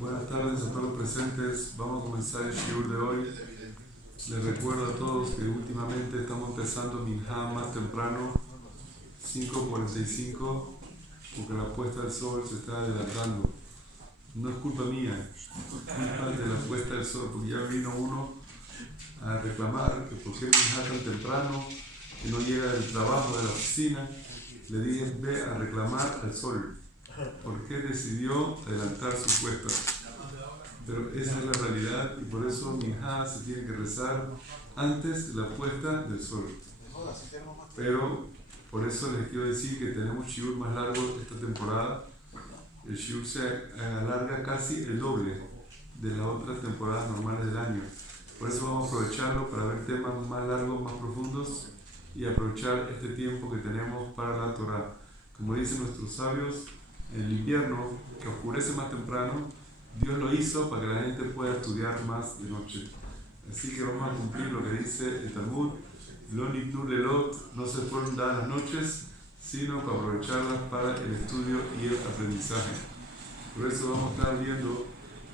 Buenas tardes a todos los presentes. Vamos a comenzar el shiur de hoy. Les recuerdo a todos que últimamente estamos empezando Minha más temprano, 5:45, porque la puesta del sol se está adelantando. No es culpa mía, es culpa de la puesta del sol, porque ya vino uno a reclamar que por qué Minha tan temprano, que no llega del trabajo, de la oficina. Le dije, ve a reclamar al sol. ¿Por qué decidió adelantar su puesta? Pero esa es la realidad y por eso Minha se tiene que rezar antes de la puesta del sol. Pero por eso les quiero decir que tenemos shiur más largo esta temporada. El shiur se alarga casi el doble de las otras temporadas normales del año. Por eso vamos a aprovecharlo para ver temas más largos, más profundos y aprovechar este tiempo que tenemos para la Torah. Como dicen nuestros sabios, en el invierno, que oscurece más temprano, Dios lo hizo para que la gente pueda estudiar más de noche. Así que vamos a cumplir lo que dice el Talmud: Lo nitnu lelot, no se fueron dadas las noches, sino para aprovecharlas para el estudio y el aprendizaje. Por eso vamos a estar viendo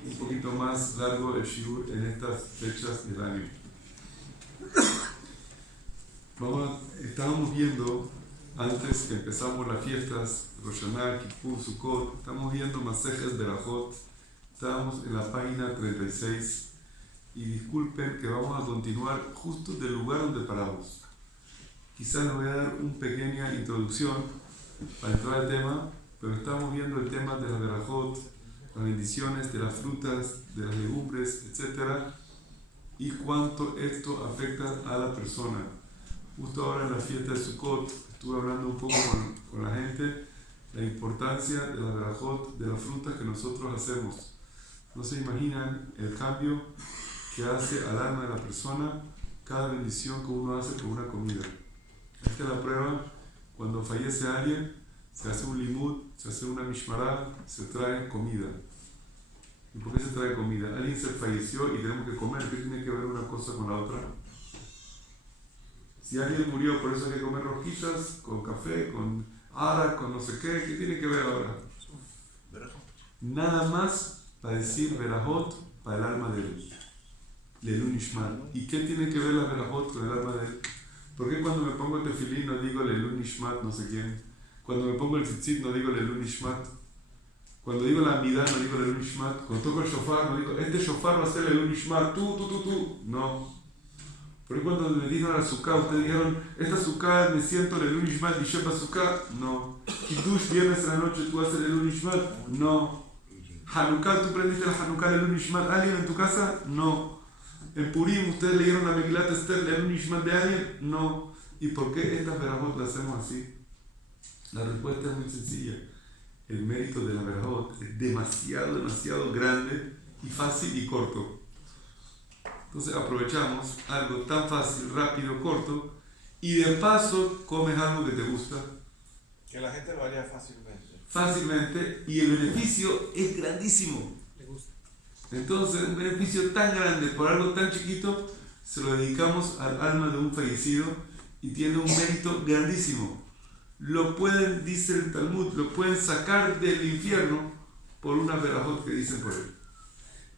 un poquito más largo el shiur en estas fechas del año. Estábamos viendo, antes que empezamos las fiestas, Rosh Hashanah, Kippur, Sukkot, estamos viendo Masejes Berajot, estábamos en la página 36, y disculpen que vamos a continuar justo del lugar donde paramos. Quizás les voy a dar una pequeña introducción para entrar al tema, pero estamos viendo el tema de las Berajot, las bendiciones de las frutas, de las legumbres, etc. y cuánto esto afecta a la persona. Justo ahora en la fiesta de Sukkot estuve hablando un poco con la gente la importancia de las berajot, de las frutas que nosotros hacemos. No se imaginan el cambio que hace al alma de la persona cada bendición que uno hace con una comida. Esta es la prueba: cuando fallece alguien, se hace un limud, se hace una mishmará, se trae comida. ¿Y por qué se trae comida? Alguien se falleció y tenemos que comer. ¿Qué tiene que ver una cosa con la otra? Si alguien murió, por eso hay que comer rosquitas, con café, con ara, con no sé qué. ¿Qué tiene que ver ahora? Nada más para decir verajot para el alma de él. Lelun Nishmat. ¿Y qué tiene que ver la verajot con el alma de él? ¿Por qué cuando me pongo el tefilín no digo Lelun Nishmat no sé quién? Cuando me pongo el tzitzit no digo Lelun Nishmat. Cuando digo la amidad no digo Lelun Nishmat. Cuando toco el shofar no digo, este shofar va a ser Lelun Nishmat, tú. No. Porque cuando me dijeron a la azúcar, ustedes dijeron, esta azúcar me siento Lelun Nishmat y Shepa azúcar. No. Kiddush, viernes en la noche, tú haces Lelun Nishmat. No. Hanukkah, tú prendiste el Hanukkah Lelun Nishmat. ¿Alguien en tu casa? No. En Purim, ustedes leyeron la Megilat Esther Lelun Nishmat de alguien. No. ¿Y por qué estas verajot las hacemos así? La respuesta es muy sencilla. El mérito de la verajot es demasiado grande y fácil y corto. Entonces aprovechamos algo tan fácil, rápido, corto, y de paso comes algo que te gusta. Que la gente lo haría fácilmente. Fácilmente, y el beneficio es grandísimo. Entonces, un beneficio tan grande por algo tan chiquito, se lo dedicamos al alma de un fallecido y tiene un mérito grandísimo. Lo pueden, dice el Talmud, lo pueden sacar del infierno por una verajot que dicen por él.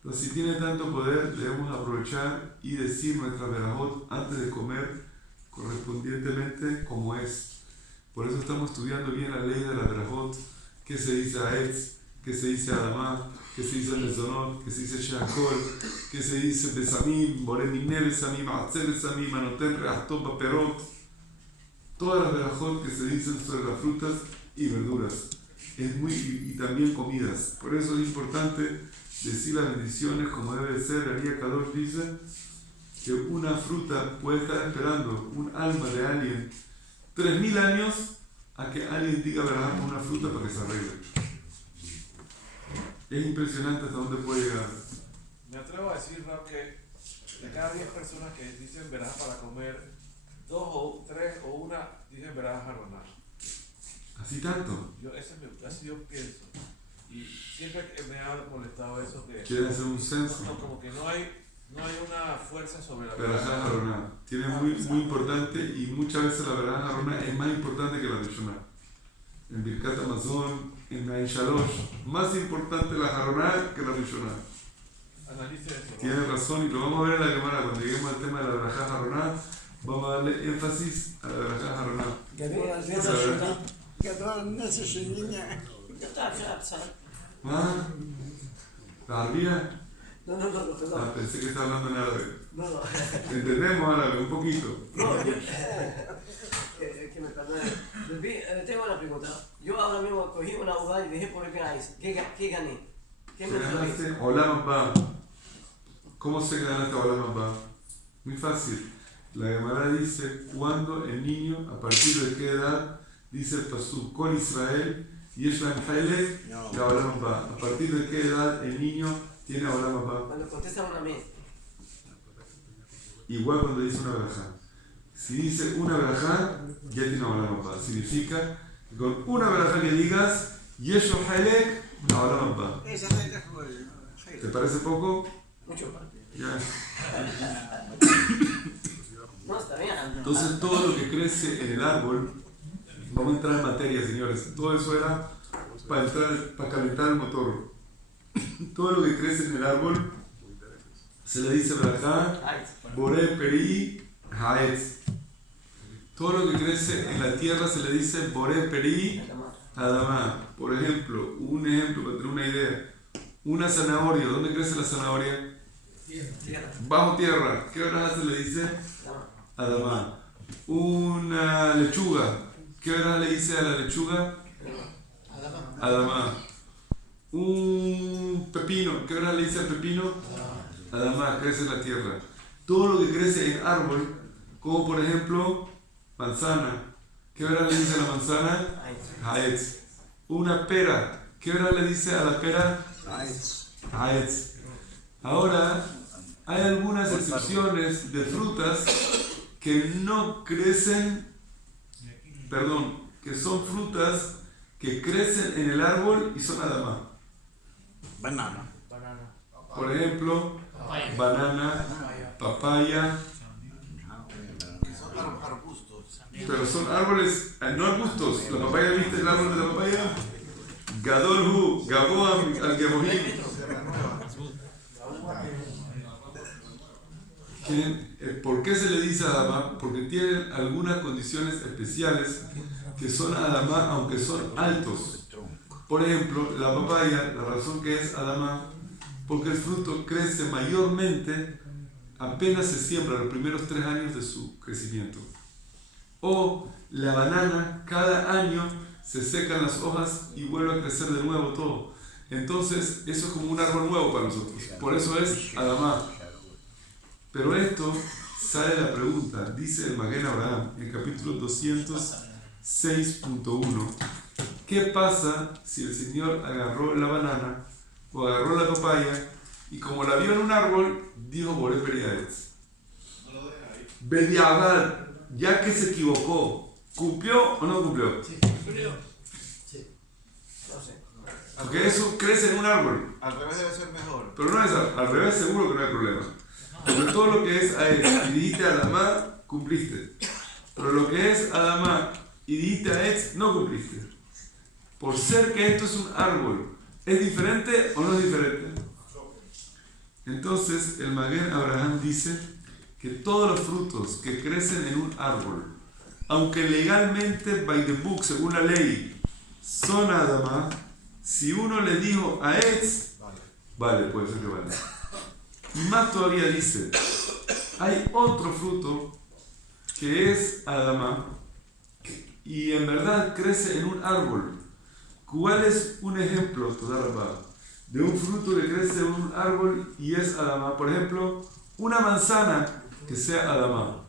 Entonces, si tiene tanto poder, debemos aprovechar y decir nuestra verajot antes de comer, correspondientemente como es. Por eso estamos estudiando bien la ley de la verajot, qué se dice a Etz, qué se dice a Adamá, qué se dice a Mezonot, qué se dice a Sheakol, qué se dice Besamim, Boremine Besamim, Atze Besamim, Anoten Reachtot Baperot. Todas las verajot que se dicen sobre las frutas y verduras. Y también comidas. Por eso es importante decir las bendiciones como debe ser. El Ari Kadosh dice que una fruta puede estar esperando un alma de alguien 3000 años a que alguien diga verdad con una fruta para que se arregle. Es impresionante hasta dónde puede llegar. Me atrevo a decir, Rab, que de cada 10 personas que dicen verdad para comer, 2 o 3 o 1 dicen verdad jaroná. ¿Así tanto? Así yo pienso. Y siempre que me ha molestado eso que... Quiere hacer un censo. No, como que no hay una fuerza sobre la verdad jaroná. Tiene muy importante, y muchas veces la verdad jaroná es más importante que la Mishnah. En Birkat Hamazon en Ain Shalosh, más importante la Jaroná que la Rishoná. Analice eso. Tiene razón y lo vamos a ver en la cámara cuando lleguemos al tema de la Berajá Jaroná. Vamos a darle énfasis a la Berajá Jaroná. ¿Ah? ¿La Arbía? No, perdón. Ah, pensé que estaba hablando en árabe. No. ¿Entendemos árabe? Un poquito. No, yo, que me perdone. Tengo una pregunta. Yo ahora mismo cogí una uva y dejé por el gráis. ¿Qué gané? ¿Qué me Ganaste Olam Haba. ¿Cómo se ganaste Olam Haba? Muy fácil. La Gemara dice cuando el niño, a partir de qué edad, dice el pasuk con Israel, Yeshua Helek, la Olam Haba. A partir de qué edad el niño tiene Olam Haba. Cuando contestan una vez. Igual cuando dice una verajá. Si dice una verajá, ya tiene Olam Haba. Significa que con una verajá que digas, Yeshua Helek, la Olam Haba. ¿Te parece poco? Mucho. Ya. No, está bien. Entonces todo lo que crece en el árbol, vamos a entrar en materia, señores. Todo eso era para calentar el motor. Todo lo que crece en el árbol se le dice verajá, boré peri, haetz. Todo lo que crece en la tierra se le dice boré peri, adamá. Por ejemplo, un ejemplo para tener una idea. Una zanahoria, ¿dónde crece la zanahoria? Bajo tierra. ¿Qué verajá se le dice? Adamá. Una lechuga. ¿Qué verajá le dice a la lechuga? Adamá. Un pepino. ¿Qué verajá le dice al pepino? Adamá, crece en la tierra. Todo lo que crece en árbol, como por ejemplo manzana. ¿Qué verajá le dice a la manzana? Haetz. Una pera. ¿Qué verajá le dice a la pera? Haetz. Ahora, hay algunas excepciones de frutas que no crecen, que son frutas que crecen en el árbol y son adamá. Banana. Por ejemplo, banana, papaya, Son arbustos. pero son árboles, no arbustos. La papaya, ¿viste el árbol de la papaya? Gadolhu, Gaboa al Gabohim. ¿Por qué se le dice adamá? Porque tienen algunas condiciones especiales que son adamá aunque son altos. Por ejemplo, la papaya, la razón que es adamá, porque el fruto crece mayormente apenas se siembra los primeros 3 años de su crecimiento. O la banana, cada año se secan las hojas y vuelve a crecer de nuevo todo. Entonces, eso es como un árbol nuevo para nosotros. Por eso es adamá. Pero esto sale la pregunta, dice el Maguen Abraham en el capítulo 206.1. ¿Qué pasa si el Señor agarró la banana o agarró la papaya y como la vio en un árbol, dijo boré periaetz? Bediabad, ya que se equivocó, ¿cumplió o no cumplió? Sí. No sé. Porque eso crece en un árbol. Al revés debe ser mejor. Pero no es al revés, seguro que no hay problema. Porque todo lo que es Aetz y dijiste Adamá, cumpliste. Pero lo que es Adamá y dijiste Aetz, no cumpliste. Por ser que esto es un árbol, ¿es diferente o no es diferente? Entonces el Maguen Abraham dice que todos los frutos que crecen en un árbol, aunque legalmente, by the book, según la ley, son Adamá, si uno le dijo Aetz, vale, puede ser que vale. Y más todavía dice, hay otro fruto que es Adamá y en verdad crece en un árbol. ¿Cuál es un ejemplo, de un fruto que crece en un árbol y es Adamá? Por ejemplo, una manzana que sea Adamá.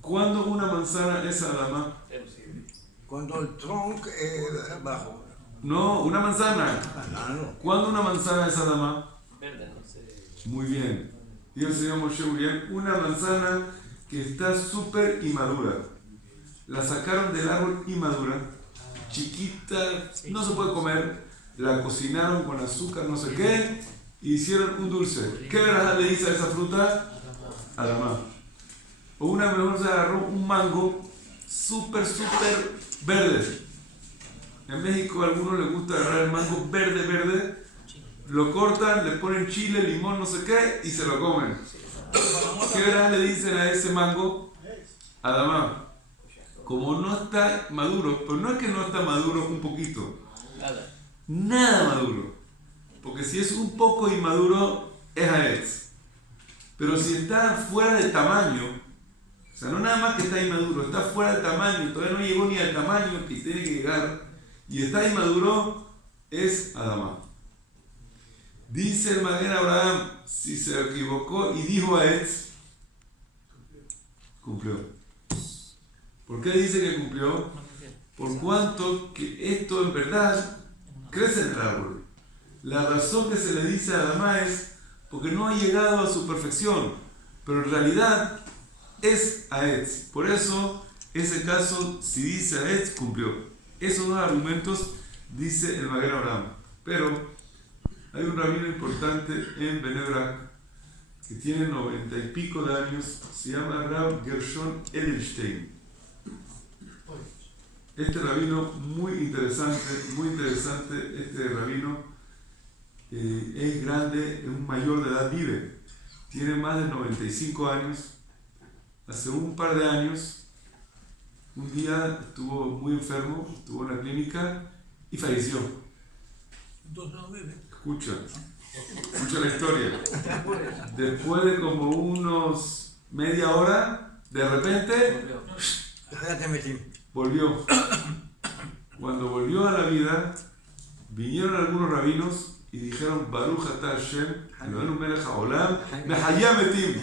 ¿Cuándo una manzana es Adamá? Cuando el tronco es bajo. No, una manzana. ¿Cuándo una manzana es Adamá? Verde, no sé. Muy bien. Dijo el señor Moshe Uriel, una manzana que está súper inmadura. La sacaron del árbol inmadura, chiquita, no se puede comer, la cocinaron con azúcar, no sé qué, y hicieron un dulce. ¿Qué verdad le dice a esa fruta? Adamá. O una mejor se agarró un mango súper verde. En México a algunos les gusta agarrar el mango verde, lo cortan, le ponen chile, limón, no sé qué, y se lo comen. ¿Qué verás le dicen a ese mango? Adamá, como no está maduro, pero no es que no está maduro un poquito, nada maduro, porque si es un poco inmaduro es aetz, pero si está fuera de tamaño, o sea, no nada más que está inmaduro, está fuera de tamaño, todavía no llegó ni al tamaño que tiene que llegar, y está inmaduro, es Adamá. Dice el Maguen Abraham, si se equivocó y dijo aetz, cumplió. ¿Por qué dice que cumplió? Por cuanto que esto en verdad crece en el árbol. La razón que se le dice a Adamá es porque no ha llegado a su perfección, pero en realidad es aetz. Por eso, ese caso, si dice aetz, cumplió. Esos dos argumentos dice el Maguen Abraham. Pero hay un rabino importante en Bnei Brak que tiene 90 y pico de años, se llama Rab Gershon Edelstein. Este rabino muy interesante, este rabino es grande, es un mayor de edad, vive, tiene más de 95 años. Hace un par de años, un día estuvo muy enfermo, estuvo en la clínica y falleció. Entonces no vive. Escucha la historia. Después de como unos media hora, de repente volvió. Cuando volvió a la vida, vinieron algunos rabinos y dijeron Baruch atah Hashem, Eloheinu melech haolam, mehayam metim.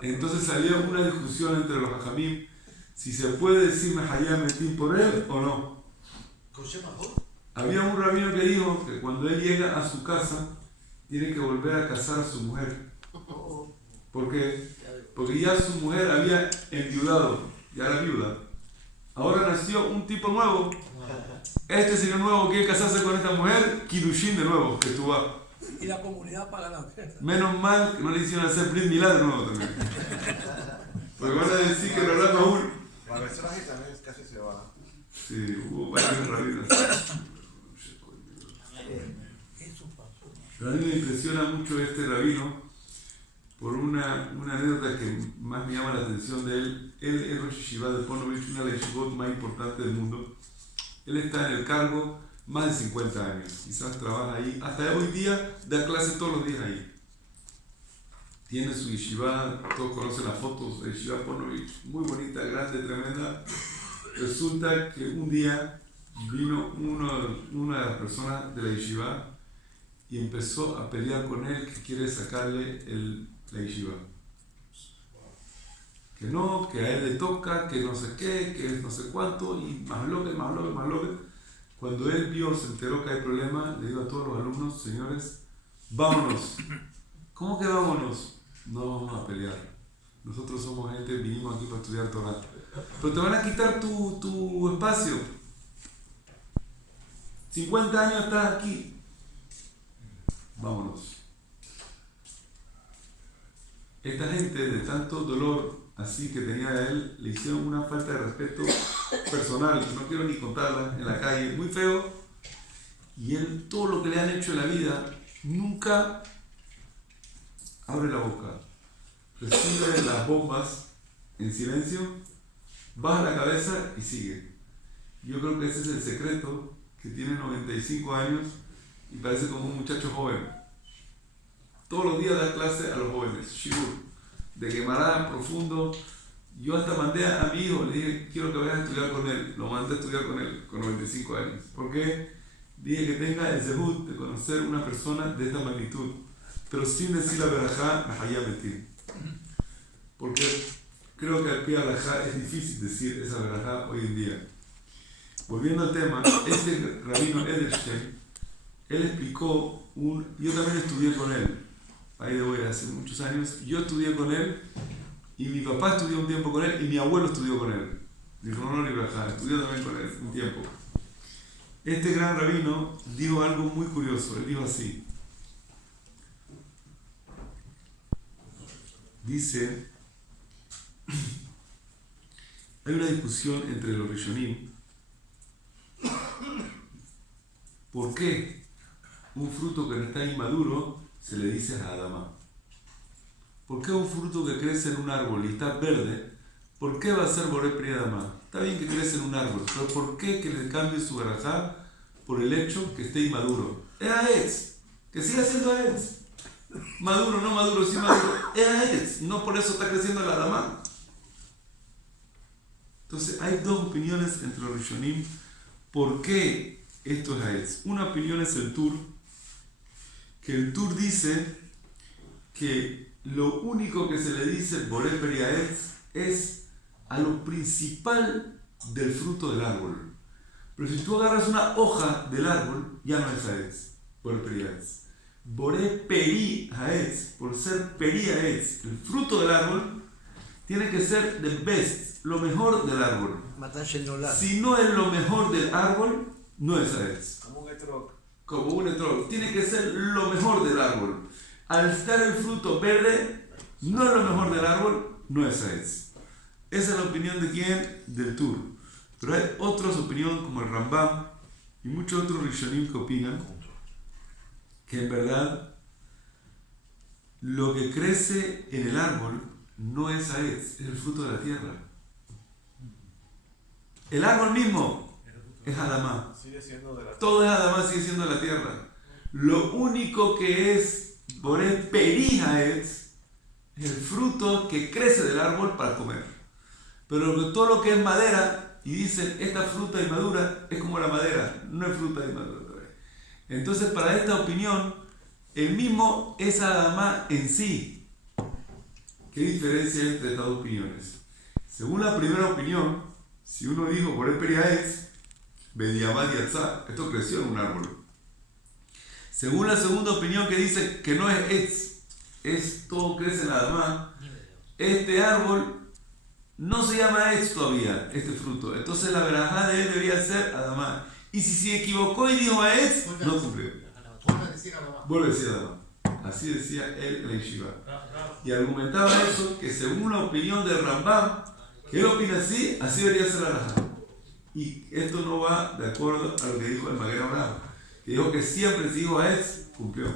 Entonces salió una discusión entre los hajamim si se puede decir mehayam metim por él o no. Había un rabino que dijo que cuando él llega a su casa tiene que volver a casar a su mujer. ¿Por qué? Porque ya su mujer había enviudado, ya era viuda. Ahora nació un tipo nuevo. Este señor nuevo quiere casarse con esta mujer, Kidushin de nuevo, que tú vas. Y la comunidad paga la fiesta. Menos mal que no le hicieron hacer Brit Milá de nuevo también. Porque van a decir que lo habla Paul. La versión también casi se va. Sí, hubo varios rabinos. Eso pasó. Pero a mí me impresiona mucho este rabino por una anécdota que más me llama la atención de él. Él es Rosh Yeshiva de Ponovich, una de las yeshivot más importantes del mundo. Él está en el cargo más de 50 años, quizás trabaja ahí, hasta hoy día da clase todos los días ahí. Tiene su yeshiva, todos conocen las fotos de Yeshiva Ponovich, muy bonita, grande, tremenda. Resulta que un día vino una de las personas de la yeshiva y empezó a pelear con él que quiere sacarle la yeshiva. Que no, que a él le toca, que no sé qué, que no sé cuánto, y más loque. Cuando él vio, se enteró que hay problema, le dijo a todos los alumnos, señores, vámonos. ¿Cómo que vámonos? No vamos a pelear. Nosotros somos gente, vinimos aquí para estudiar Torah. Pero te van a quitar tu espacio. 50 años estás aquí. Vámonos. Esta gente, de tanto dolor así que tenía a él, le hicieron una falta de respeto personal, que no quiero ni contarla, en la calle, muy feo. Y él, todo lo que le han hecho en la vida, nunca abre la boca. Recibe las bombas en silencio, baja la cabeza y sigue. Yo creo que ese es el secreto, que tiene 95 años y parece como un muchacho joven. Todos los días da clase a los jóvenes, Shibur, de Gemara profundo. Yo hasta mandé a mi hijo, le dije, quiero que vayas a estudiar con él. Lo mandé a estudiar con él, con 95 años. ¿Por qué? Dije que tenga el zehut de conocer una persona de esta magnitud, pero sin decir la verajá, Mehayam metim. Porque creo que al pie alajá es difícil decir esa verajá hoy en día. Volviendo al tema, este rabino Edelstein, él explicó yo también estudié con él, ahí de hoy hace muchos años, yo estudié con él y mi papá estudió un tiempo con él y mi abuelo estudió con él. Dijo, no, estudió también con él un tiempo. Este gran rabino dijo algo muy curioso, él dijo así. Dice, hay una discusión entre los Rishonim ¿por qué un fruto que no está inmaduro se le dice Adama? ¿Por qué un fruto que crece en un árbol y está verde, por qué va a ser Boré Pri Adama? Está bien que crece en un árbol, pero ¿por qué que le cambie su verajá por el hecho que esté inmaduro? Es Aetz, que siga siendo Aetz. Maduro, no maduro, sí maduro. Es Aetz, no por eso está creciendo el Adama. Entonces hay dos opiniones entre los Rishonim. ¿Por qué esto es Aetz? Una opinión es el Tur, que el Tur dice que lo único que se le dice Boré Pri Aetz es a lo principal del fruto del árbol. Pero si tú agarras una hoja del árbol, ya no es Aetz, Boré Pri Aetz. Boré Peri Aetz, por ser Peri Aetz, el fruto del árbol, tiene que ser the best, lo mejor del árbol. Si no es lo mejor del árbol, no es Aetz. Como un etrog. Como un etrog, tiene que ser lo mejor del árbol. Al estar el fruto verde, no es lo mejor del árbol, no es Aetz. Esa es la opinión de quién? Del Tur. Pero hay otras opiniones como el Rambam y muchos otros Rishonim que opinan que en verdad lo que crece en el árbol no es Aetz, es el fruto de la tierra. El árbol mismo es Adamá. Sigue siendo de la Todo es Adamá, sigue siendo de la tierra. Lo único que es Boré Peri Aetz es el fruto que crece del árbol para comer. Pero todo lo que es madera, y dicen, esta fruta inmadura es como la madera, no es fruta inmadura. Entonces, para esta opinión, el mismo es Adamá en sí. ¿Qué diferencia hay entre estas dos opiniones? Según la primera opinión, si uno dijo por el Periaez, Bediamad Yatzá, esto creció en un árbol. Según la segunda opinión que dice que no es Etz, es todo crece en Adamá, este árbol no se llama Etz todavía, este fruto. Entonces la verajá de él debía ser Adamá. Y si se equivocó y dijo a Etz, no cumplió. Vuelve a decir Adamá. Así decía él en la yeshiva. Y argumentaba eso, que según la opinión de Rambam, que él opina así, así debería ser la verajá. Y esto no va de acuerdo a lo que dijo el Maguera Bravo, que dijo que siempre si dijo a Etz, cumplió.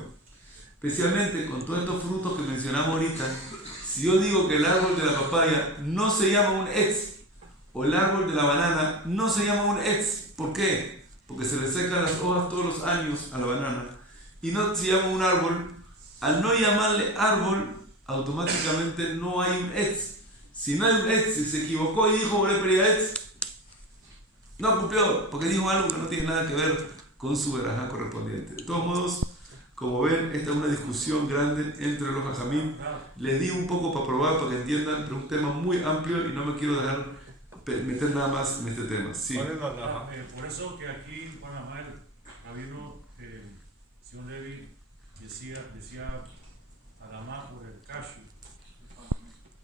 Especialmente con todos estos frutos que mencionamos ahorita. Si yo digo que el árbol de la papaya no se llama un Etz, o el árbol de la banana no se llama un Etz, ¿por qué? Porque se le secan las hojas todos los años a la banana, y no se llama un árbol. Al no llamarle árbol, automáticamente no hay un Etz. Si no hay un Etz, si se equivocó y dijo Boré Pri Etz, no cumplió, porque dijo algo que no tiene nada que ver con su verajá correspondiente. De todos modos, como ven, esta es una discusión grande entre los hajamim. Les di un poco para probar, para que entiendan, pero es un tema muy amplio y no me quiero dejar meter nada más en este tema. Sí. Por eso que aquí en Panamá el rabino Sion Levi decía Adamá por el cashew,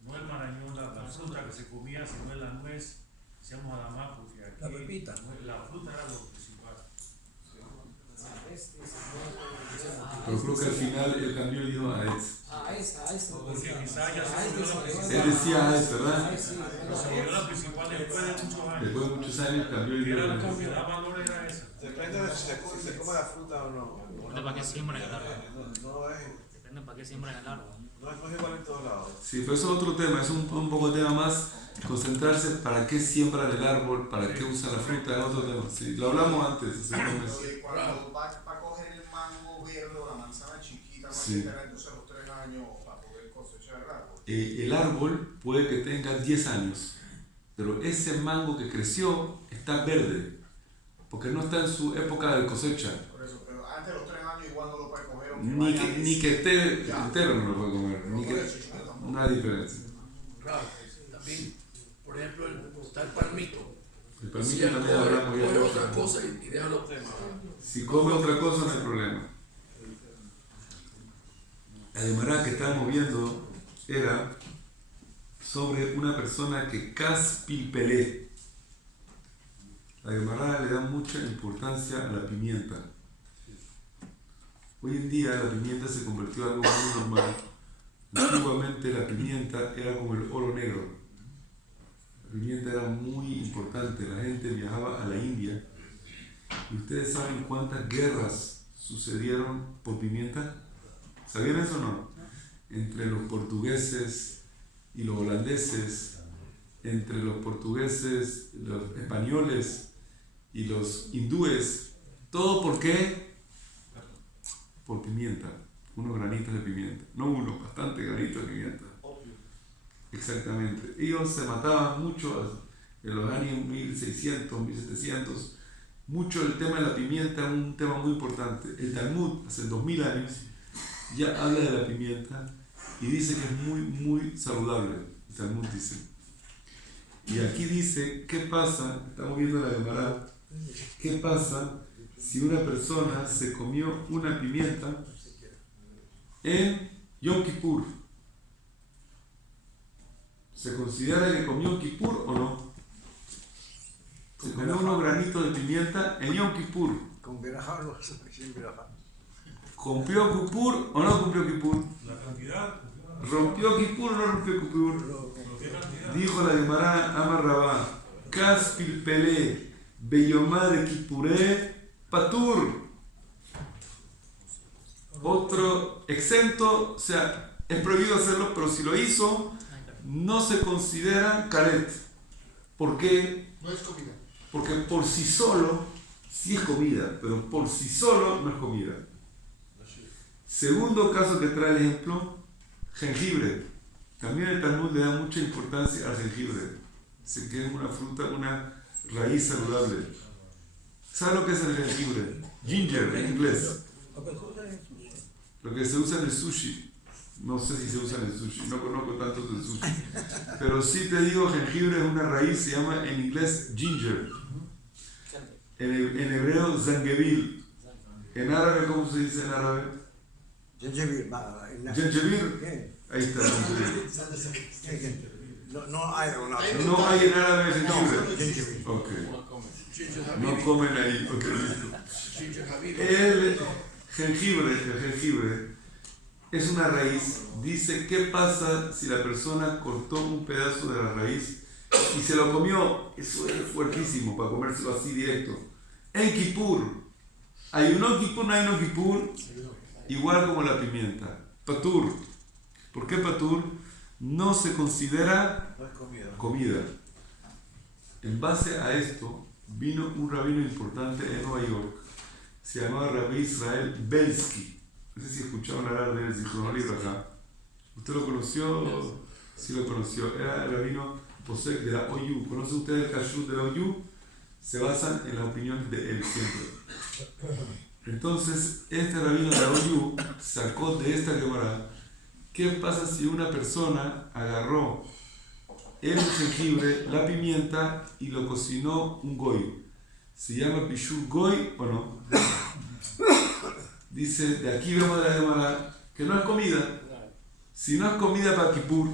no el marañón, la fruta que se comía, sino la nuez, decíamos Adamá porque aquí la pepita, la fruta era lo principal. Pero creo que al final él cambió y dijo a Etz. Porque quizá ya se volvió Él decía a Etz, ¿verdad? la principal después de muchos años. Después de muchos años cambió y dijo Era a la Etz. que da valor era esa. Depende de si se come la fruta o no. Depende para qué siembran el árbol. No es, Depende para qué siembran el árbol. no es igual en todos lados. Sí, pero eso es otro tema, es un poco de tema más, concentrarse para qué siembran el árbol, para qué usa la fruta, es otro tema. Sí, lo hablamos antes, hace unos meses. Cuando va a coger el mango verde o la manzana chiquita, no hay Sí. que esperar entonces los 3 años para poder cosechar el árbol. El árbol puede que tenga 10 años, pero ese mango que creció está verde, porque no está en su época de cosecha. Por eso, pero antes de los 3 años igual no lo puede coger. aunque Ni vaya que, ni que esté Ya. entero no lo puede comer, Pero ni por que, eso, chiquito tampoco. no hay diferencia. Claro, también, por ejemplo, está el palmito. El Si permiso él también hablamos ya coge de otra otra. cosa y deja los temas. Si come otra cosa no hay problema. La Gemara que estábamos viendo era sobre una persona que caspilpelé. La Gemara le da mucha importancia a la pimienta. Hoy en día la pimienta se convirtió en algo muy normal. Antiguamente la pimienta era como el oro negro. La pimienta era muy importante. La gente viajaba a la India ¿Y ustedes saben cuántas guerras sucedieron por pimienta? ¿Sabían eso o no? Entre los portugueses y los holandeses, entre los portugueses, los españoles y los hindúes. ¿Todo por qué? Por pimienta. Unos granitos de pimienta. No uno, bastante granitos de pimienta. Exactamente. Ellos se mataban mucho en los años 1600, 1700. Mucho el tema de la pimienta es un tema muy importante. El Talmud, hace 2000 años, ya habla de la pimienta y dice que es muy, muy saludable. El Talmud dice. Y aquí dice, ¿qué pasa? Estamos viendo la Gemara. ¿Qué pasa si una persona se comió una pimienta en Yom Kippur? ¿Se considera que comió Kippur o no? Se comió unos granitos de pimienta en Yom Kippur. Con verajá o sin verajá. ¿Cumplió Kippur o no cumplió Kippur? La cantidad. ¿Rompió Kippur o no rompió Kippur? ¿Qué cantidad? Dijo la Gemara Amar Rabá, Kas pilpele beyomá de Kippuré patur. Otro exento, o sea, es prohibido hacerlo, pero si lo hizo, no se considera karet. ¿Por qué? No es comida. Porque por sí solo, sí es comida, pero por sí solo no es comida. Segundo caso que trae el ejemplo, jengibre. También el Talmud le da mucha importancia al jengibre. Dice que es una fruta, una raíz saludable. ¿Sabe lo que es el jengibre? Ginger en inglés. Lo que se usa en el sushi. No sé si se usa en el sushi, no conozco tanto del sushi. Pero sí te digo, jengibre es una raíz, se llama en inglés ginger. En hebreo, zangebil. En árabe, ¿cómo se dice en árabe? Jengibre. Jengibre. Ahí está, jengibre. No hay una. No hay en árabe jengibre. Jengibre. Ok. Ginger No Habibi. comen ahí. Ok, listo. Ginger Habibi. El jengibre es una raíz. Dice, ¿qué pasa si la persona cortó un pedazo de la raíz y se lo comió? Eso es fuertísimo para comérselo así directo. En Kippur, ayunó Kippur, no ayunó Kippur, igual como la pimienta. Patur. ¿Por qué patur? No se considera No es comida. comida. En base a esto, vino un rabino importante en Nueva York. Se llamaba Rabbi Israel Belsky. No sé si escucharon hablar de él, Zichrono Libraja. ¿Usted lo conoció? Sí lo conoció. Era el rabino posek de la OU. ¿Conocen ustedes el kashrut de la OU? Se basan en la opinión de él siempre. Entonces, este rabino de la OU sacó de esta Gemara, ¿qué pasa si una persona agarró el jengibre, la pimienta y lo cocinó un goy? ¿Se llama pishur goy o no? Dice, de aquí vemos de la Gemara que no es comida. Si no es comida para Kippur,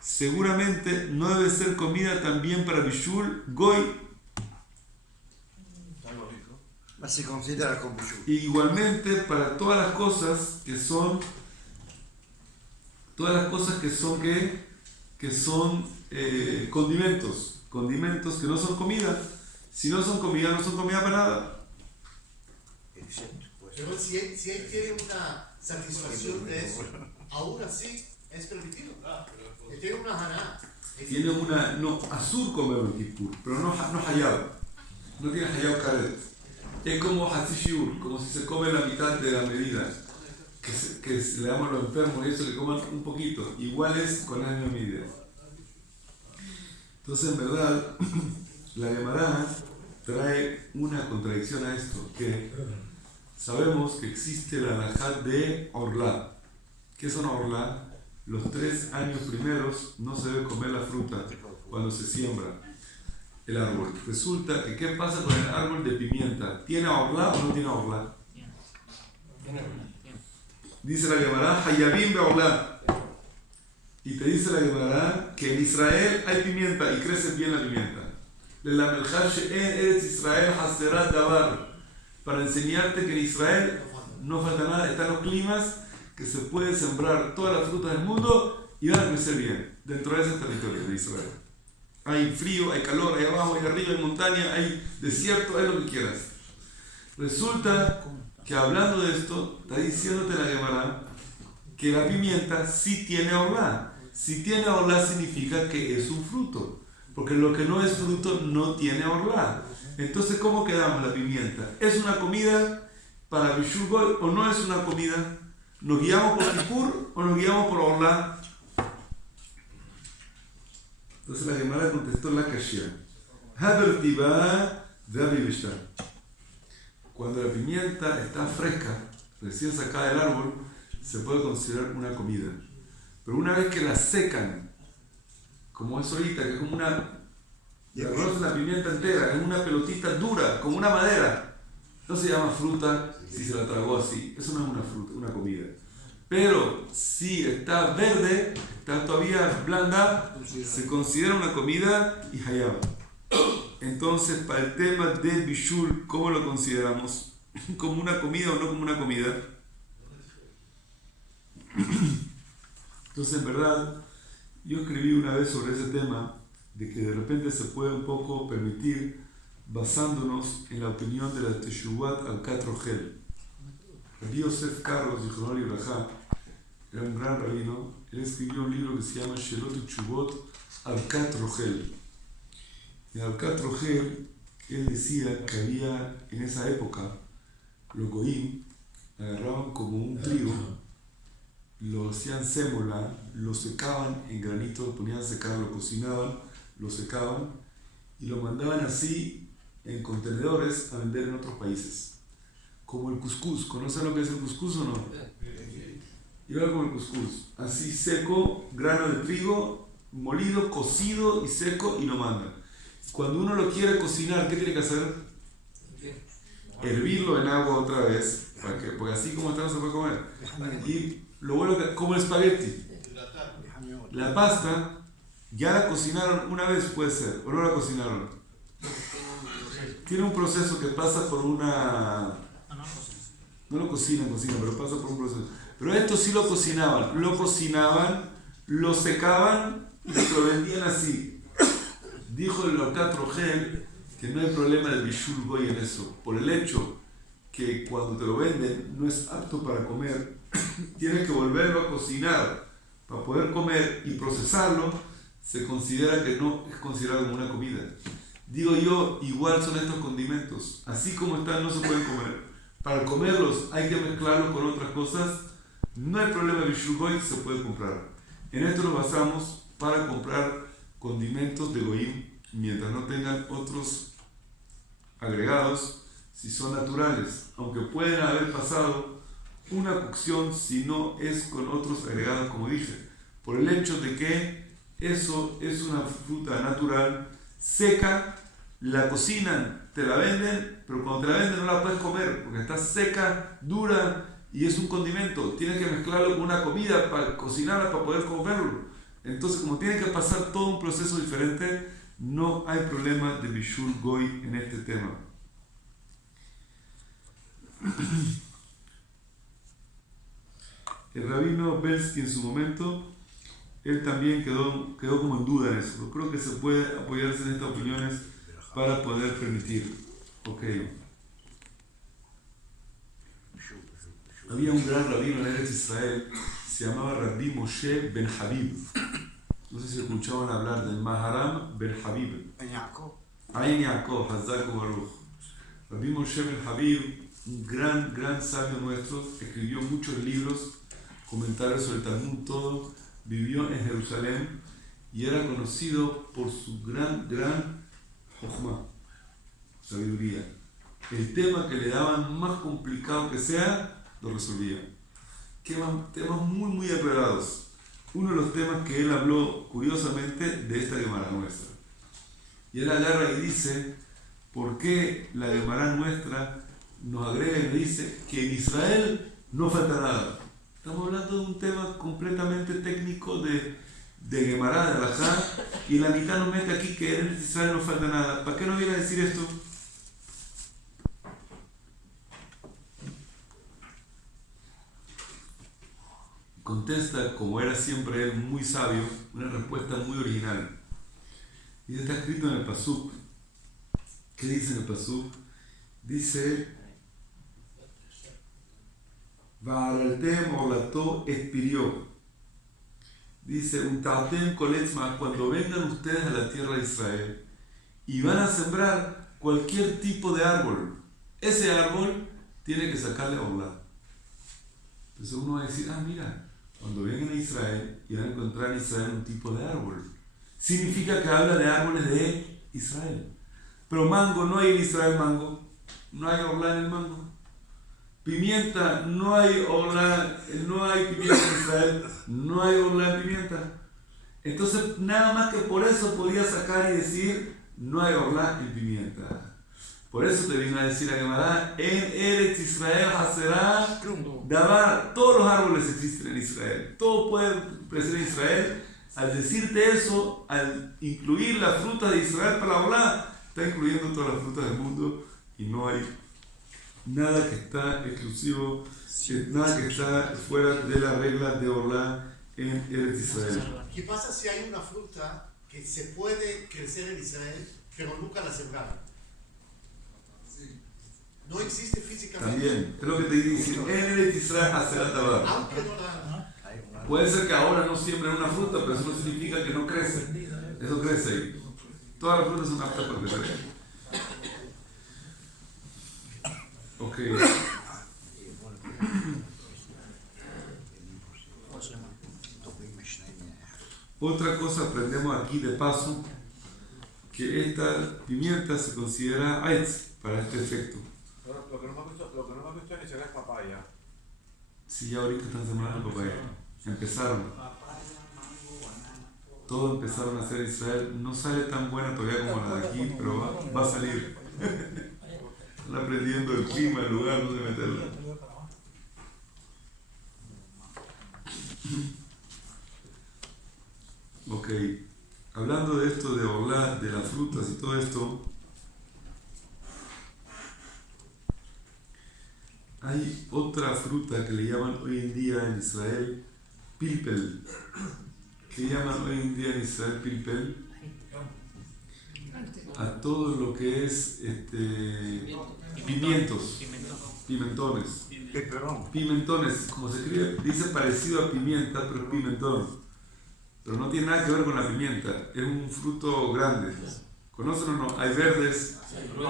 seguramente no debe ser comida también para Bishul Goy. Está lógico. Se considera como bishul. Y igualmente para todas las cosas que son condimentos que no son comida. Si no son comida, no son comida para nada. Pero si él quiere una satisfacción de eso, aún así es permitido. Él tiene una haná. Tiene una, no, azul comer en Kippur, pero no hayab. No tiene hayab karet. Es como hasishiur, como si se come la mitad de la medida. Que le damos a los enfermos y eso, que coman un poquito. Igual es con la misma medida. Entonces, en verdad, la Gemara trae una contradicción a esto, que sabemos que existe la halajá de Orlá. ¿Qué son Orlá? Los 3 años primeros no se debe comer la fruta cuando se siembra el árbol. Resulta que ¿qué pasa con el árbol de pimienta? ¿Tiene Orlá o no tiene Orlá? Dice la Gemara, Hayabim Beorlá. Y te dice la Gemara que en Israel hay pimienta y crece bien la pimienta. Para enseñarte que en Israel no falta nada, están los climas que se puede sembrar todas las frutas del mundo y van a crecer bien dentro de ese territorio de Israel. Hay frío, hay calor, hay abajo, hay arriba, hay montaña, hay desierto, hay lo que quieras. Resulta que hablando de esto, está diciéndote la Gemara que la pimienta sí tiene orla. Si tiene orla significa que es un fruto, porque lo que no es fruto no tiene orla. Entonces, ¿cómo quedamos la pimienta? ¿Es una comida para Bishul Goy o no es una comida? ¿Nos guiamos por Kippur o nos guiamos por orla? Entonces la Gemara contestó la Kashia. Habertiba de Abibishta. Cuando la pimienta está fresca, recién sacada del árbol, se puede considerar una comida. Pero una vez que la secan, como es ahorita, que es como una... La conocen la pimienta entera, es una pelotita dura, como una madera. No se llama fruta si se la tragó así. Eso no es una fruta, una comida. Pero si está verde, está todavía blanda, se considera una comida y hayaba. Entonces, para el tema de Bishul, ¿cómo lo consideramos? ¿Como una comida o no como una comida? Entonces, en verdad, yo escribí una vez sobre ese tema, de que de repente se puede un poco permitir basándonos en la opinión de la Teshuvat al-Kat Rogel. Rabbi Yosef Karo, Zichrono Libraja, era un gran rabino. Él escribió un libro que se llama Shelot u'Tshuvot al-Kat Rogel. En al-Kat Rogel, él decía que había en esa época, los goyim agarraban como un trigo, lo hacían sémola, lo secaban en granitos, ponían a secar, lo cocinaban, lo secaban y lo mandaban así en contenedores a vender en otros países. Como el cuscús. ¿Conocen lo que es el cuscús o no? Igual como el cuscús. Así seco, grano de trigo, molido, cocido y seco y lo mandan. Cuando uno lo quiere cocinar, ¿qué tiene que hacer? Hervirlo en agua otra vez, porque así como está no se puede comer. Y lo bueno que como el espagueti. La pasta ya la cocinaron una vez, puede ser, o no la cocinaron. Tiene un proceso que pasa por una... No lo cocinan, pero pasa por un proceso. Pero esto sí lo cocinaban, lo secaban y lo vendían así. Dijo el Al-Kat Rogel que no hay problema del Bishul Goy en eso, por el hecho que cuando te lo venden no es apto para comer, tienes que volverlo a cocinar para poder comer y procesarlo, se considera que no es considerado como una comida. Digo yo, igual son estos condimentos, así como están no se pueden comer. Para comerlos hay que mezclarlos con otras cosas, no hay problema de Bishul Goy, se puede comprar. En esto nos basamos para comprar condimentos de Goyim, mientras no tengan otros agregados, si son naturales, aunque pueden haber pasado una cocción si no es con otros agregados, como dije, por el hecho de que eso es una fruta natural, seca, la cocinan, te la venden, pero cuando te la venden no la puedes comer, porque está seca, dura y es un condimento, tienes que mezclarlo con una comida para cocinarla, para poder comerlo. Entonces, como tiene que pasar todo un proceso diferente, no hay problema de Bishul Goy en este tema. El rabino Belsky en su momento, él también quedó como en duda en eso. Pero creo que se puede apoyarse en estas opiniones para poder permitir. Ok. Había un gran rabino en Eretz Israel, se llamaba Rabbi Moshe Ben Habib. No sé si escuchaban hablar del Maharam Ben Habib. Ayin Yaakov, Hazak Baruch. Rabbi Moshe Ben Habib, un gran sabio nuestro, escribió muchos libros, comentarios sobre el Talmud, todo, vivió en Jerusalén y era conocido por su gran Jochma, sabiduría. El tema que le daban más complicado que sea, lo resolvía. Temas muy enredados. Uno de los temas que él habló, curiosamente, de esta Gemara nuestra. Y él agarra y dice, ¿por qué la Gemara nuestra nos agrega y dice que en Israel no falta nada? Estamos hablando de un tema completamente técnico de Gemara, de Alajá, y la mitad nos mete aquí que en Israel no falta nada. ¿Para qué no viene a decir esto? Contesta, como era siempre él, muy sabio, una respuesta muy original. Y está escrito en el Pasuk. ¿Qué dice en el Pasuk? Dice, Va'araltem orlato espirió. Dice, un tartem koletzma, cuando vengan ustedes a la tierra de Israel y van a sembrar cualquier tipo de árbol, ese árbol tiene que sacarle orla. Entonces uno va a decir, mira, cuando vengan a Israel y van a encontrar en Israel un tipo de árbol, significa que habla de árboles de Israel. Pero mango, no hay en Israel mango, no hay orla en el mango. Pimienta, no hay orla, no hay pimienta en Israel, no hay orla en pimienta. Entonces, nada más que por eso podía sacar y decir, no hay orla en pimienta. Por eso te vino a decir a Gemara, en Eretz Israel hacerá davar. Todos los árboles existen en Israel, todo puede crecer en Israel. Al decirte eso, al incluir las frutas de Israel para la orla, está incluyendo todas las frutas del mundo y no hay nada que está exclusivo, nada que está fuera de la regla de orla en Eretz Israel. ¿Qué pasa si hay una fruta que se puede crecer en Israel, pero nunca la sembraron? No existe físicamente. También, es lo que te dice, en Eretz Israel hacerá tabar. Aunque no la... Puede ser que ahora no siembren una fruta, pero eso no significa que no crece. Eso crece ahí. Todas las frutas son aptas para crecer. Ok. Otra cosa aprendemos aquí de paso, que esta pimienta se considera aetz para este efecto. Pero lo que no hemos visto en Israel es papaya. Sí, ya ahorita están sembrando papaya. Empezaron. Todo empezaron a hacer Israel. No sale tan buena todavía como la de aquí, pero va a salir. Están aprendiendo el clima, el lugar donde meterla. Ok, hablando de esto de orla, de las frutas y todo esto, hay otra fruta que le llaman hoy en día en Israel pilpel. ¿Qué llaman hoy en día en Israel pilpel? A todo lo que es pimientos, pimentones. Pimentones, como se escribe, dice parecido a pimienta, pero es pimentón. Pero no tiene nada que ver con la pimienta, es un fruto grande. ¿Conocen o no? Hay verdes,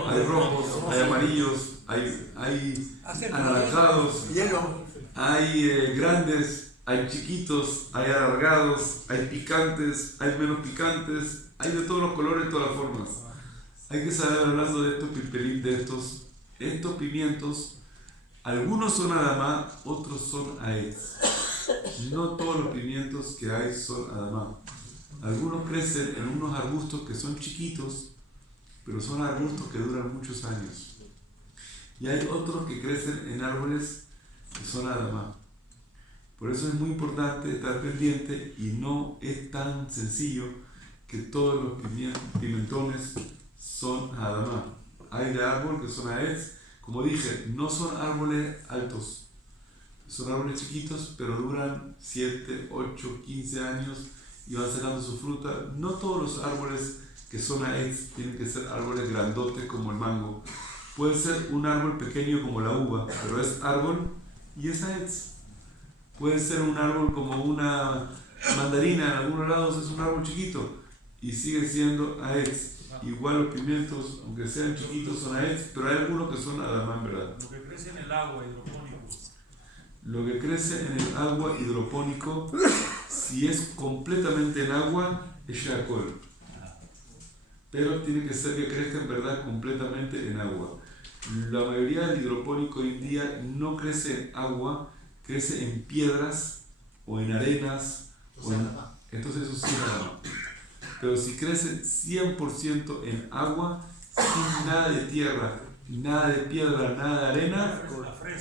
hay rojos, hay amarillos, hay anaranjados, hay grandes, hay chiquitos, hay alargados, hay picantes, hay menos picantes, hay de todos los colores y todas las formas. Hay que saber, hablando de estos pilpelín, de estos pimientos, algunos son adamá, otros son aetz. No todos los pimientos que hay son adamá. Algunos crecen en unos arbustos que son chiquitos, pero son arbustos que duran muchos años. Y hay otros que crecen en árboles que son adamá. Por eso es muy importante estar pendiente y no es tan sencillo que todos los pimentones son adamá. Hay de árbol que son aetz. Como dije, no son árboles altos. Son árboles chiquitos, pero duran 7, 8, 15 años y van sacando su fruta. No todos los árboles que son aetz tienen que ser árboles grandotes como el mango. Puede ser un árbol pequeño como la uva, pero es árbol y es aetz. Puede ser un árbol como una mandarina, en algunos lados es un árbol chiquito y sigue siendo aetz. Igual los pimientos, aunque sean chiquitos, son aetz, pero hay algunos que son adamá en verdad. Lo que crece en el agua hidropónico. Lo que crece en el agua hidropónico, si es completamente en agua, es shakol. Pero tiene que ser que crezca en verdad completamente en agua. La mayoría del hidropónico hoy en día no crece en agua, crece en piedras o en arenas. Entonces eso sí es adamá. Pero si crece 100% en agua, sin nada de tierra, nada de piedra, nada de arena,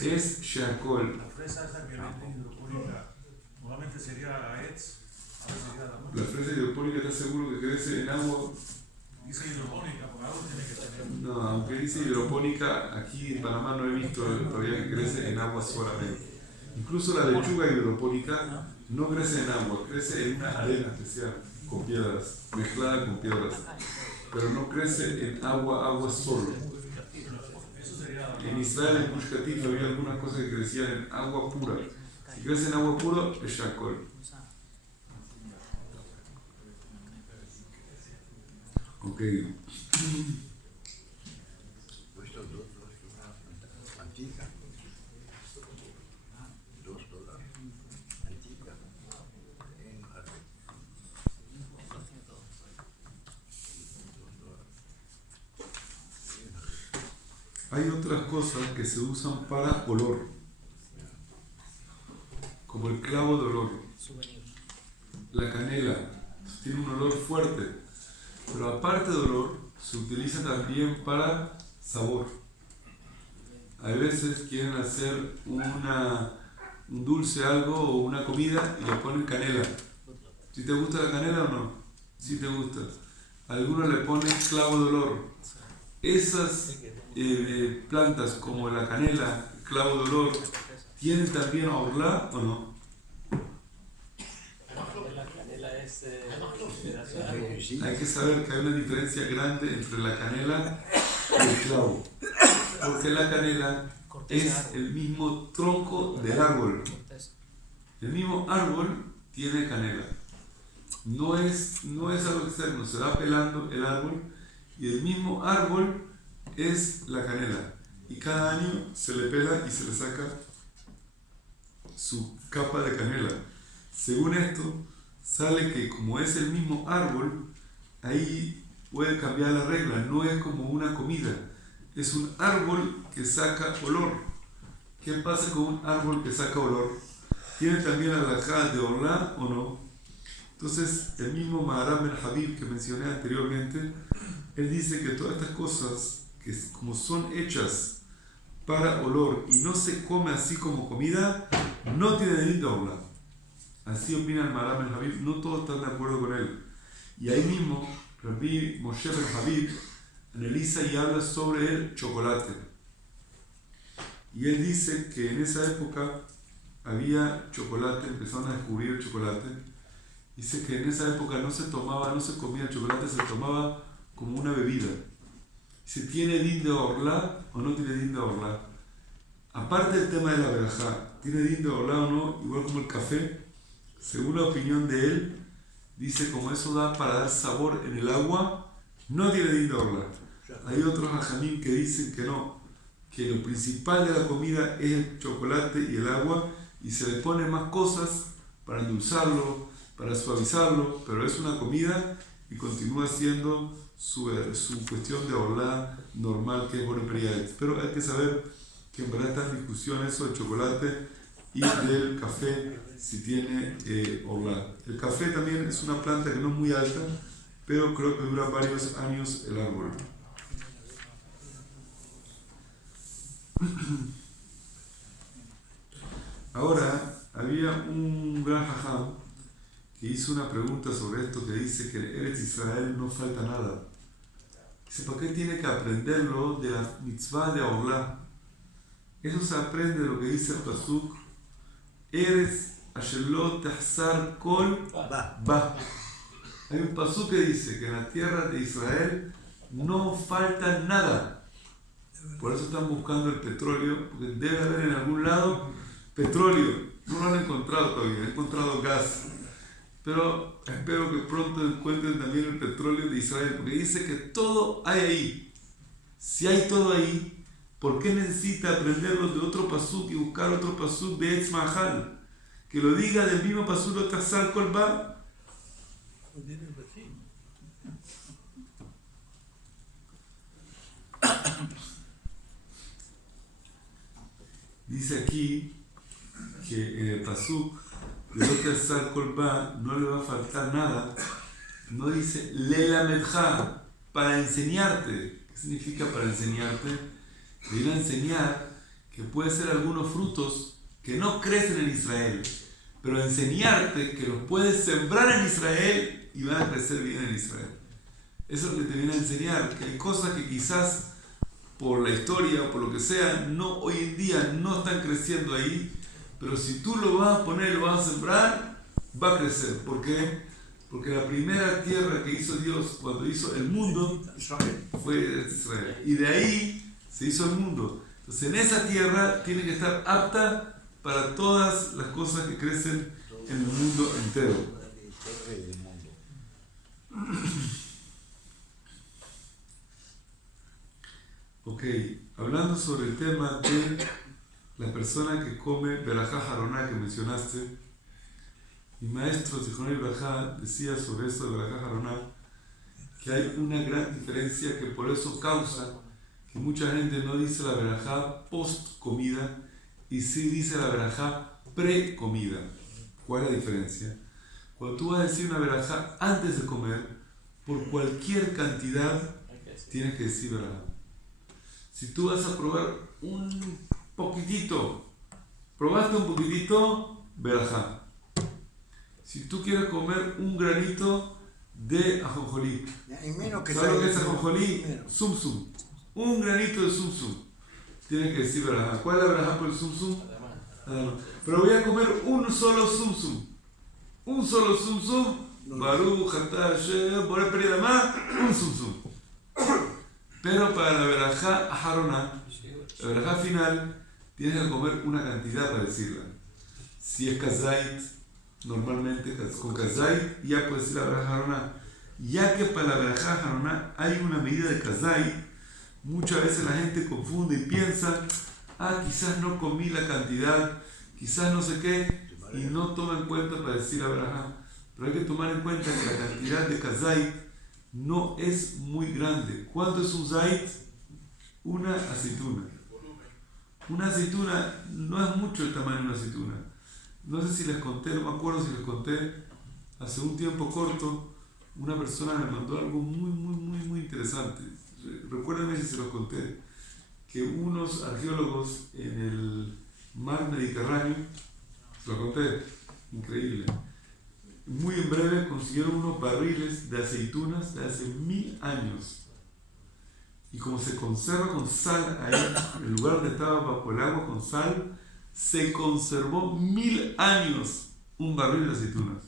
es shakol. La fresa esa que vende hidropónica, normalmente sería aetz, ahora sería adamá. La fresa hidropónica, ¿estás seguro que crece en agua? Dice hidropónica, por algo tiene que tener. No, aunque dice hidropónica, aquí en Panamá no he visto todavía que crece en agua solamente. Incluso la lechuga hidropónica no crece en agua, crece en una arena especial, con piedras, mezclada con piedras. Pero no crece en agua solo. Eso sería. En Israel, en Gush Katif, había algunas cosas que crecían en agua pura. Si crece en agua pura, es Shakol. Ok. Cuesta $2 antica. $2 antica. En arte. Hay otras cosas que se usan para olor, como el clavo de olor. Souvenir. La canela tiene un olor fuerte, pero aparte de olor, se utiliza también para sabor. Hay veces quieren hacer un dulce algo o una comida y le ponen canela. ¿Si te gusta la canela o no? Si te gusta. Algunos le ponen clavo de olor. Esas plantas como la canela, el clavo de olor, ¿tienen también orla o no? La canela es Hay que saber que hay una diferencia grande entre la canela y el clavo. Porque la canela es el mismo tronco del árbol. El mismo árbol tiene canela. No es algo externo, se va pelando el árbol y el mismo árbol es la canela. Y cada año se le pela y se le saca su capa de canela. Según esto, sale que como es el mismo árbol, ahí puede cambiar la regla, no es como una comida, es un árbol que saca olor. ¿Qué pasa con un árbol que saca olor? ¿Tiene también la halajá de orla o no? Entonces, el mismo Maharam Ben Habib que mencioné anteriormente, él dice que todas estas cosas, que como son hechas para olor y no se come así como comida, no tiene din de orla. Así opina el Maharam Ben Habib, no todos están de acuerdo con él. Y ahí mismo, Rabbi Moshe Ben Habib analiza y habla sobre el chocolate. Y él dice que en esa época había chocolate, empezaron a descubrir el chocolate. Dice que en esa época no se comía el chocolate, se tomaba como una bebida. Dice, ¿tiene din de orla o no tiene din de orla? Aparte del tema de la verajá, ¿tiene din de orla o no? Igual como el café, según la opinión de él, dice como eso da para dar sabor en el agua, no tiene din de orla. Hay otros hajamim que dicen que no, que lo principal de la comida es el chocolate y el agua y se le pone más cosas para endulzarlo, para suavizarlo, pero es una comida y continúa siendo su cuestión de orla normal que es Boré Periaet. Pero hay que saber que en verdad está en discusión eso del chocolate y del café si tiene orla. El café también es una planta que no es muy alta, pero creo que dura varios años el árbol. Ahora, había un gran jajam que hizo una pregunta sobre esto que dice que en Eretz Israel no falta nada. Dice, ¿por qué tiene que aprenderlo de la mitzvah de orla? Eso se aprende de lo que dice el pasuk, Eretz asher lo tahsar kol ba. Hay un pasuk que dice que en la tierra de Israel no falta nada. Por eso están buscando el petróleo, porque debe haber en algún lado petróleo. No lo han encontrado todavía, han encontrado gas. Pero espero que pronto encuentren también el petróleo de Israel, porque dice que todo hay ahí. Si hay todo ahí, ¿por qué necesita aprenderlo de otro pasuk y buscar otro pasuk de Etz Mahal? Que lo diga del mismo pasuk de Tahsar Kol Ba. Dice aquí que en el pasuk de Tahsar Kol Ba no le va a faltar nada. No dice Lelamedja, para enseñarte. ¿Qué significa para enseñarte? Viene a enseñar que puede ser algunos frutos que no crecen en Israel, pero enseñarte que los puedes sembrar en Israel y van a crecer bien en Israel. Eso es lo que te viene a enseñar, que hay cosas que quizás por la historia o por lo que sea, no, hoy en día no están creciendo ahí, pero si tú lo vas a poner, lo vas a sembrar, va a crecer. ¿Por qué? Porque la primera tierra que hizo Dios cuando hizo el mundo fue Israel. Y de ahí se hizo el mundo. Entonces en esa tierra tiene que estar apta para todas las cosas que crecen en el mundo entero. Ok, hablando sobre el tema de la persona que come Berajá Jaroná que mencionaste, mi maestro Zichrono Berajá decía sobre eso de Berajá Jaroná que hay una gran diferencia, que por eso causa que mucha gente no dice la Berajá post comida y sí dice la Berajá pre comida. ¿Cuál es la diferencia? Cuando tú vas a decir una Berajá antes de comer, por cualquier cantidad tienes que decir Berajá. Si tú vas a probar un poquitito, probaste un poquitito, Berajá. Si tú quieres comer un granito de ajonjolí, ¿sabes lo que es ajonjolí? Sum sum. Un granito de sum sum. Tienes que decir Berajá. ¿Cuál es la Berajá por el sum sum? Pero voy a comer un solo sum sum. Un solo sum sum. Baruch atah Hashem, por el periodo más, un sum sum. Pero para la Berajá Aharoná, la Berajá final, tienes que comer una cantidad para decirla. Si es kazait, normalmente con kazait ya puedes decir la Berajá Aharoná. Ya que para la Berajá Aharoná hay una medida de kazait, muchas veces la gente confunde y piensa, quizás no comí la cantidad, quizás no sé qué, y no toma en cuenta para decir la Berajá. Pero hay que tomar en cuenta que la cantidad de kazait no es muy grande. ¿Cuánto es un zait? Una aceituna. Una aceituna no es mucho el tamaño de una aceituna. No sé si les conté, no me acuerdo si les conté, hace un tiempo corto, una persona me mandó algo muy interesante. Recuérdenme si se los conté, que unos arqueólogos en el mar Mediterráneo, se lo conté, increíble, muy en breve consiguieron unos barriles de aceitunas de hace 1000 años. Y como se conserva con sal ahí, en el lugar donde estaba bajo el agua con sal, se conservó 1000 años un barril de aceitunas.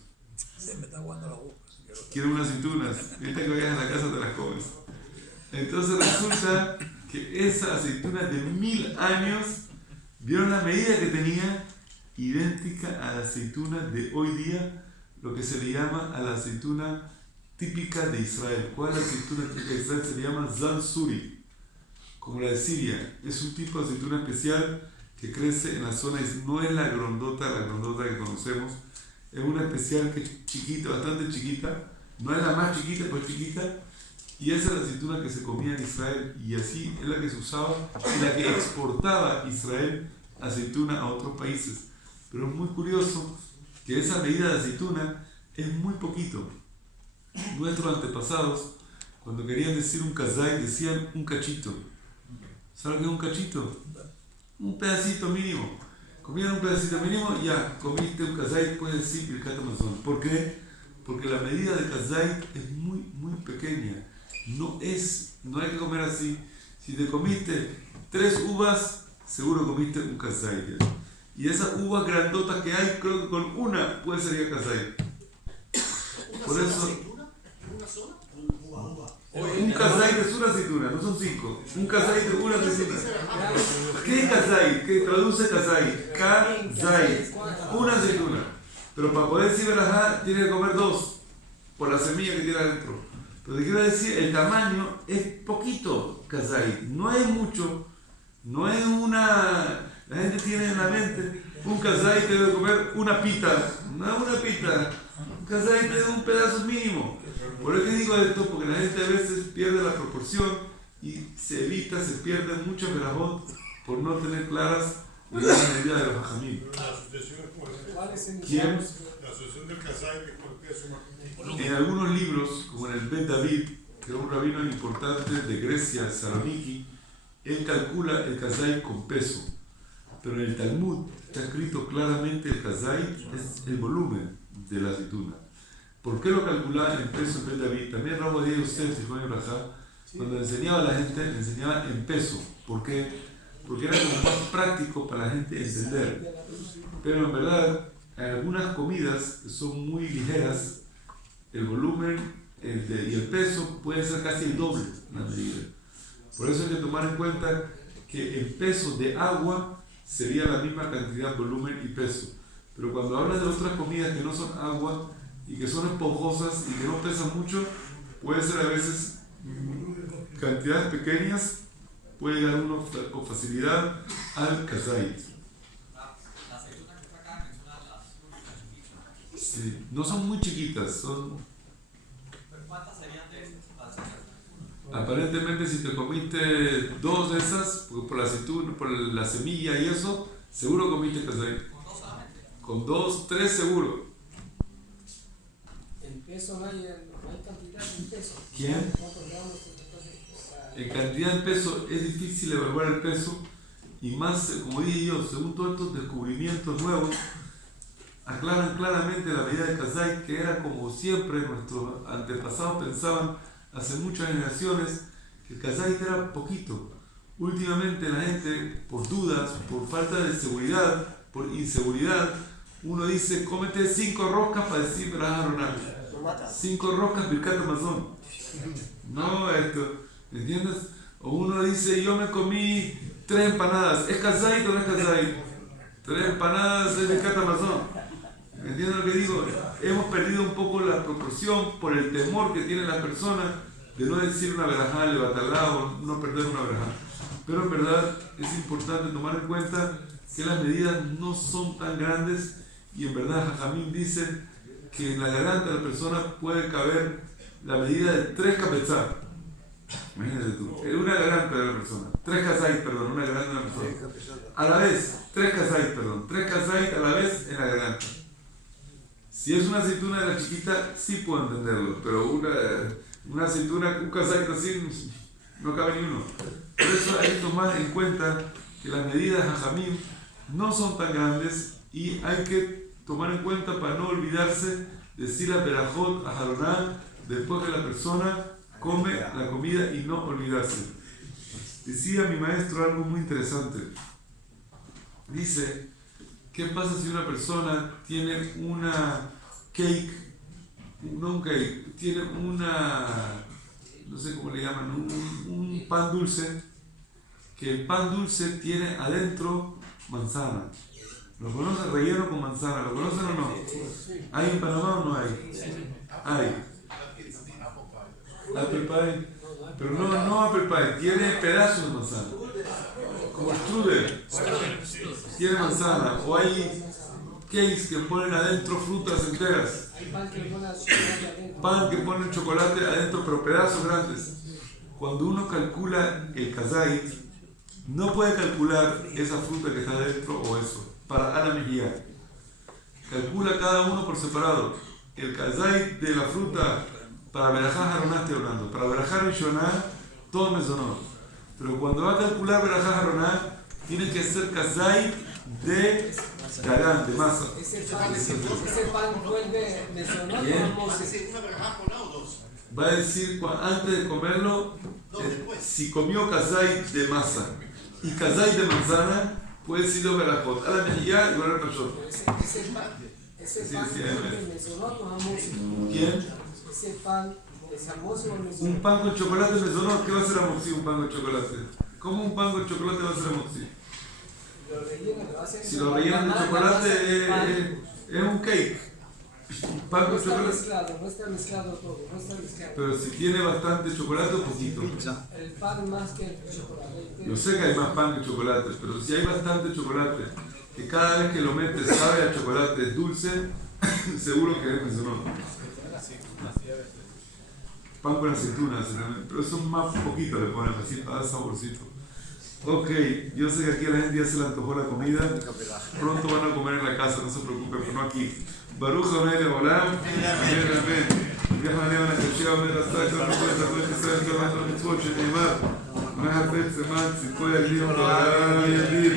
Se me está aguando la boca. Quiero unas aceitunas, ahorita que vayas a la casa te las comes. Entonces resulta que esa aceituna de 1000 años, vieron la medida que tenía, idéntica a la aceituna de hoy día, lo que se le llama a la aceituna típica de Israel. ¿Cuál es la aceituna típica de Israel? Se le llama Zansuri, como la de Siria. Es un tipo de aceituna especial que crece en la zona, no es la grandota que conocemos, es una especial que es chiquita, bastante chiquita, no es la más chiquita, pero es chiquita, y esa es la aceituna que se comía en Israel, y así es la que se usaba y la que exportaba Israel aceituna a otros países. Pero es muy curioso que esa medida de aceituna es muy poquito. Nuestros antepasados, cuando querían decir un kazay, decían un cachito. ¿Saben qué es un cachito? Un pedacito mínimo. Comían un pedacito mínimo, ya, comiste un kazay, puedes decir Birkat Hamazon. ¿Por qué? Porque la medida de kazay es muy pequeña. No hay que comer así. Si te comiste 3 uvas, seguro comiste un kazay. Y esas uvas grandotas que hay, creo que con una puede ser ya kazay. Por eso, ¿Una sola? un kazay es una aceituna, no son 5. Un kazay de una aceituna. ¿Qué es kazay? ¿Qué traduce kazay? Kazay, una aceituna. Pero para poder decir verajá, tiene que comer 2 por la semilla que tiene adentro. Pero te quiero decir, el tamaño es poquito kazay, no es mucho, no es una. La gente tiene en la mente un kazay te debe comer una pita, no una pita. Un kazay te da un pedazo mínimo. Por eso digo esto, porque la gente a veces pierde la proporción y se pierde mucho verajot por no tener claras la medida de los hajamim. ¿Quién? La asociación del kazay, que es una... En algunos libros, como en el Bet David, que era un rabino importante de Grecia, Saloniki, él calcula el kazay con peso. Pero en el Talmud está escrito claramente el kazay es el volumen de la aceituna. ¿Por qué lo calculaba en peso en Bet David? También Rabo de Yosef, cuando enseñaba a la gente, le enseñaba en peso. ¿Por qué? Porque era como más práctico para la gente entender. Pero en verdad, en algunas comidas que son muy ligeras, el volumen y el peso puede ser casi el doble la medida. Por eso hay que tomar en cuenta que el peso de agua sería la misma cantidad, volumen y peso. Pero cuando hablas de otras comidas que no son agua y que son esponjosas y que no pesan mucho, puede ser a veces cantidades pequeñas, puede llegar uno con facilidad al kazait. Sí, no son muy chiquitas, son... ¿Cuántas serían de esas? Aparentemente si te comiste 2 de esas, por la aceituna, por la semilla y eso, seguro comiste kazait. ¿Con 2 solamente? Con 2, 3 seguro. En peso no hay cantidad en peso. ¿Quién? ¿Cuántos gramos En cantidad en peso es difícil evaluar el peso y más, como dije yo, según todos estos descubrimientos nuevos, aclaran claramente la medida de kazait, que era como siempre nuestros antepasados pensaban hace muchas generaciones, que el kazait era poquito. Últimamente la gente, por dudas, por falta de seguridad, por inseguridad, uno dice, cómete 5 roscas para decir verás Aroná. 5 roscas Birkat Hamazon. No, esto, ¿entiendes? O uno dice, yo me comí 3 empanadas, ¿es kazait o no es kazait? 3 empanadas es Birkat Hamazon. ¿Entiendes lo que digo? Hemos perdido un poco la proporción por el temor que tienen las personas de no decir una verajá, levatalá o no perder una verajá. Pero en verdad es importante tomar en cuenta que las medidas no son tan grandes y en verdad Jajamín dicen que en la garganta de la persona puede caber la medida de 3 cabetzá. Imagínate tú, en una garganta de la persona, 3 kazait, perdón, una garganta de la persona. A la vez, 3 kazait, perdón, 3 kazait a la vez en la garganta. Si es una aceituna de la chiquita, sí puedo entenderlo, pero una aceituna, un kazait así, no cabe ni uno. Por eso hay que tomar en cuenta que las medidas Jajamín no son tan grandes y hay que tomar en cuenta para no olvidarse de decir la berajot a Haroná después que la persona come la comida y no olvidarse. Decía mi maestro algo muy interesante. Dice, ¿qué pasa si una persona tiene una cake, no un cake, tiene una, no sé cómo le llaman, un pan dulce, que el pan dulce tiene adentro manzana? ¿Lo conocen? Relleno con manzana, ¿lo conocen o no? ¿Hay en Panamá o no hay? Hay. Apple pie. Pero no apple pie, tiene pedazos de manzana. Como strudel. Tiene manzana. O hay cakes que ponen adentro frutas enteras. Pan que ponen chocolate adentro, pero pedazos grandes. Cuando uno calcula el kazait, no puede calcular esa fruta que está adentro o eso. Para Ana Mejía. Calcula cada uno por separado. El kazait de la fruta para verajá Haroná estoy hablando. Para verajá Rishoná, todo me sonó. Pero cuando va a calcular verajá Haroná, tiene que ser kazait de garán, de masa. Ese pan vuelve mencionar ¿Una verajá con o 2? Va a decir antes de comerlo, si comió kazait de masa y kazait de manzana, puede decirlo verajot. A la mejilla y guardar el pachot. Ese pan mencionó con amor. ¿Quién? Ese pan es amoso o mencionó. Un pan con chocolate me sonó. ¿Qué va a ser amoxí un pan con chocolate? ¿Cómo un pan con chocolate va a ser amoxí? Si lo rellenan de chocolate es un cake. Pan con chocolate. No está mezclado todo, no está mezclado. Pero si tiene bastante chocolate o poquito. El pan más que el chocolate. Yo sé que hay más pan que chocolate, pero si hay bastante chocolate, que cada vez que lo metes sabe a chocolate, es dulce, seguro que es mencionó. Pan con aceitunas, pero eso más poquito le ponen así para dar saborcito. Ok, yo sé que aquí a la gente ya se le antojó la comida. Pronto van a comer en la casa, no se preocupen, pero no aquí. Baruch Adonai Leolam. Amén, amén. וכך מעניין הקשה אומר עשה כל הכל את הכל ישראל כל הכל המצוות שנאמר מה הפץ למען ציפוי הגדים תורה ידיר